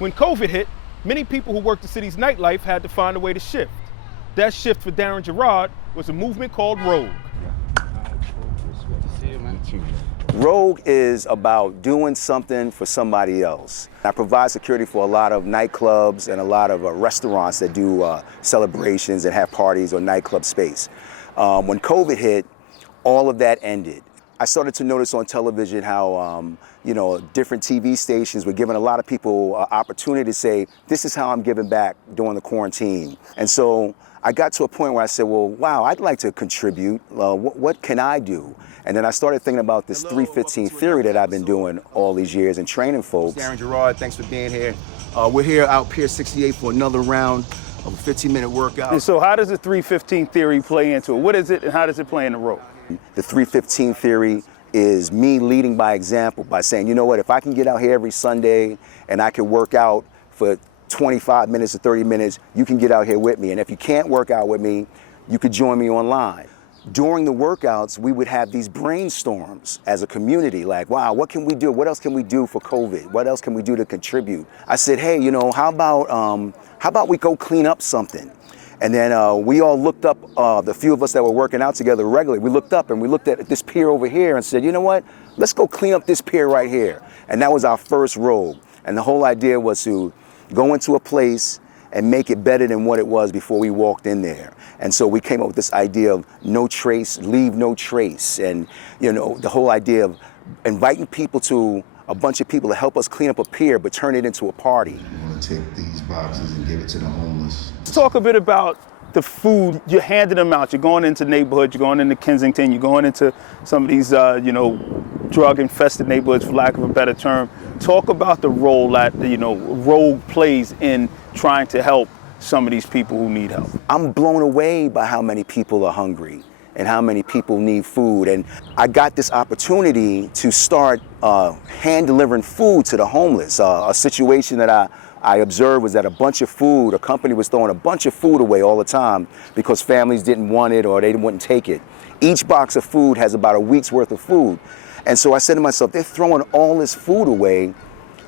When COVID hit, many people who worked the city's nightlife had to find a way to shift. That shift for Darian Jerard was a movement called Rogue. Rogue is about doing something for somebody else. I provide security for a lot of nightclubs and a lot of restaurants that do celebrations and have parties or nightclub space. When COVID hit, all of that ended. I started to notice on television how different TV stations were giving a lot of people opportunity to say, this is how I'm giving back during the quarantine. And so I got to a point where I said, well, wow, I'd like to contribute. What can I do? And then I started thinking about this 315 theory that I've been doing all these years and training folks. Darian Jerard, thanks for being here. We're here out Pier 68 for another round of a 15-minute workout. And so how does the 315 theory play into it? What is it and how does it play in the role? The 315 theory is me leading by example by saying, you know what, if I can get out here every Sunday and I can work out for 25 minutes or 30 minutes, you can get out here with me. And if you can't work out with me, you could join me online. During the workouts, we would have these brainstorms as a community, like, wow, what can we do? What else can we do for COVID? What else can we do to contribute? I said, hey, how about we go clean up something? And then we all looked up, the few of us that were working out together regularly, we looked up and we looked at this pier over here and said, you know what, let's go clean up this pier right here. And that was our first Rogue. And the whole idea was to go into a place and make it better than what it was before we walked in there. And so we came up with this idea of no trace, leave no trace. And the whole idea of inviting people to, a bunch of people to help us clean up a pier, but turn it into a party. I'm gonna take these boxes and give it to the homeless. Let's talk a bit about the food. You're handing them out. You're going into neighborhoods, you're going into Kensington, you're going into some of these, drug-infested neighborhoods, for lack of a better term. Talk about the role that, Rogue plays in trying to help some of these people who need help. I'm blown away by how many people are hungry and how many people need food. And I got this opportunity to start hand delivering food to the homeless. A situation that I observed was that a company was throwing a bunch of food away all the time because families didn't want it or they wouldn't take it. Each box of food has about a week's worth of food. And so I said to myself, they're throwing all this food away.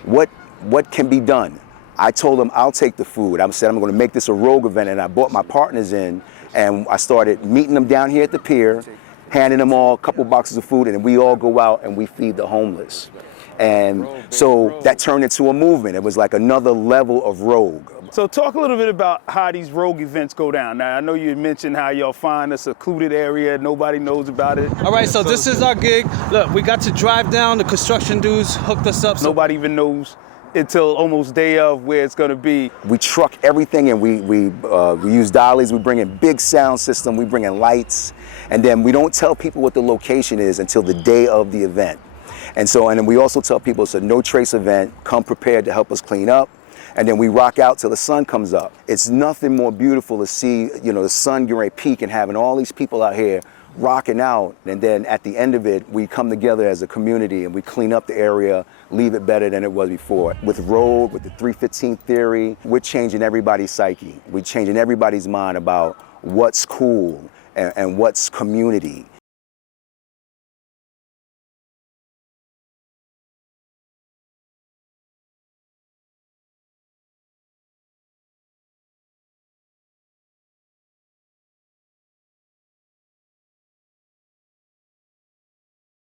What can be done? I told them I'll take the food. I said I'm going to make this a Rogue event, and I brought my partners in, and I started meeting them down here at the pier, handing them all a couple boxes of food, and then we all go out and we feed the homeless. And so that turned into a movement. It was like another level of Rogue. So talk a little bit about how these Rogue events go down. Now, I know you mentioned how y'all find a secluded area, nobody knows about it. All right, so this is our gig. Look, we got to drive down, the construction dudes hooked us up. Nobody even knows until almost day of where it's gonna be. We truck everything and we use dollies, we bring in big sound system, we bring in lights, and then we don't tell people what the location is until the day of the event. And then we also tell people it's a no trace event, come prepared to help us clean up. And then we rock out till the sun comes up. It's nothing more beautiful to see, the sun getting ready to peak and having all these people out here rocking out. And then at the end of it, we come together as a community and we clean up the area, leave it better than it was before. With Rogue, with the 315 theory, we're changing everybody's psyche. We're changing everybody's mind about what's cool and what's community.